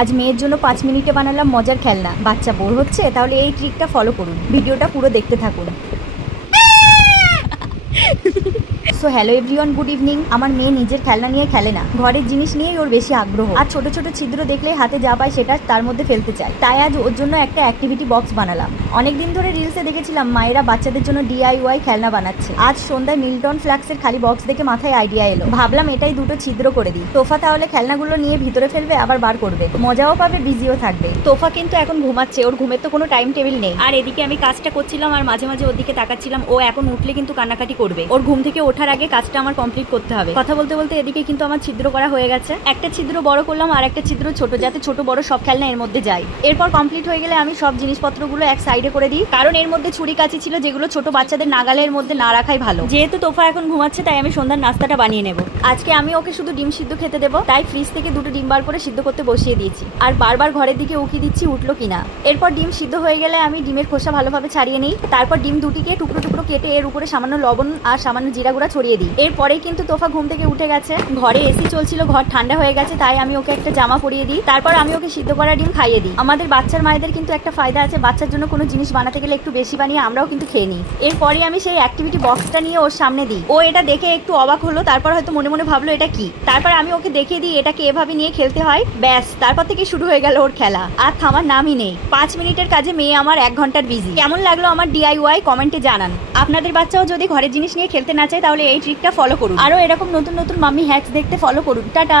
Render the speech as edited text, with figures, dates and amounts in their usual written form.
আজ মেয়ের জন্য 5 মিনিটে বানালাম মজার খেলনা। বাচ্চা বোর হচ্ছে, তাহলে এই ট্রিকটা ফলো করুন। ভিডিওটা পুরো দেখতে থাকুন। So hello everyone, good evening. আমার মেয়ে নিজের খেলনা নিয়ে খেলে না, ঘরের জিনিস নিয়েই ওর বেশি আগ্রহ। আর ছোট ছোট ছিদ্র দেখলেই হাতে যা পায় সেটা তার মধ্যে ফেলতে চায়। তাই আজ ওর জন্য একটা অ্যাক্টিভিটি বক্স বানালাম। অনেকদিন ধরে রিলসে দেখেছিলাম মায়েরা বাচ্চাদের জন্য DIY খেলনা বানাচ্ছে। আজ সন্ধ্যায় মিল্টন ফ্ল্যাক্সের খালি বক্স দেখে মাথায় আইডিয়া এলো। ভাবলাম এটাই দুটো ছিদ্র করে দিই। তোফা তাহলে খেলনাগুলো নিয়ে ভিতরে ফেলবে, আবার বার করবে, মজাও পাবে, বিজিও থাকবে। তোফা কিন্তু এখন ঘুমাচ্ছে, ওর ঘুমের তো কোনো টাইম টেবিল নেই। আর এদিকে আমি কাজটা করছিলাম আর মাঝে মাঝে ওর দিকে তাকাচ্ছিলাম। ও এখন উঠলে কিন্তু কান্নাকাটি করবে। ওর ঘুম থেকে ওঠার আগে কাজটা আমার কমপ্লিট করতে হবে। কথা বলতে বলতে এদিকে কিন্তু আমার ছিদ্র করা হয়ে গেছে। একটা ছিদ্র বড় করলাম আর একটা ছিদ্র ছোট, যাতে ছোট বড় সব খেলনা এর মধ্যে যায়। এরপর কমপ্লিট হয়ে গেলে আমি সব জিনিসপত্রগুলো এক সাইডে করে দিই, কারণ এর মধ্যে ছুরি কাঁচি ছিল যেগুলো ছোট বাচ্চাদের নাগালের মধ্যে না রাখাই ভালো। যেহেতু তোফা এখন ঘুমাচ্ছে, তাই আমি সন্ধ্যার নাস্তাটা বানিয়ে নেব। আজকে আমি ওকে শুধু ডিম সিদ্ধ খেতে দেবো, তাই ফ্রিজ থেকে দুটো ডিম বার করে সিদ্ধ করতে বসিয়ে দিয়েছি। আর বারবার ঘরের দিকে উকি দিচ্ছি উঠলো কিনা। এরপর ডিম সিদ্ধ হয়ে গেলে আমি ডিমের খোসা ভালোভাবে ছাড়িয়ে নিই। তারপর ডিম দুটিকে টুকরো টুকরো কেটে এর উপরে সামান্য লবণ আর সামান্য জিরা গুঁড়া ছড়িয়ে দিই। এরপরেই কিন্তু তোফা ঘুম থেকে উঠে গেছে। ঘরে এসি চলছিল, ঘর ঠান্ডা হয়ে গেছে, তাই আমি ওকে একটা জামা পরিয়ে দিই। তারপর আমি ওকে সিদ্ধ করা ডিম খাইয়ে দিই। আমাদের বাচ্চার মায়েদের কিন্তু একটা ফায়দা আছে, বাচ্চার জন্য কোনো জিনিস বানাতে গেলে একটু বেশি বানিয়ে আমরাও কিন্তু খেয়ে নিই। এরপরে আমি সেই অ্যাক্টিভিটি বক্সটা নিয়ে ওর সামনে দিই। ও এটা দেখে একটু অবাক হলো, তারপর হয়তো মনে মনে ভাবলো এটা কি। তারপর আমি ওকে দেখিয়ে দিই এটাকে এভাবে নিয়ে খেলতে হয়। ব্যাস, তারপর থেকে শুরু হয়ে গেল ওর খেলা। আর থামার নামই নেই। 5 মিনিটের কাজে মেয়ে আমার 1 ঘন্টার বিজি। কেমন লাগলো আমার DIY কমেন্টে জানান। আপনাদের বাচ্চাও যদি ঘরের জিনিস নিয়ে খেলতে না চায়, তাহলে এই ট্রিকটা ফলো করুন। আরও এরকম নতুন নতুন মাম্মি হ্যাকস দেখতে ফলো করুন। টাটা।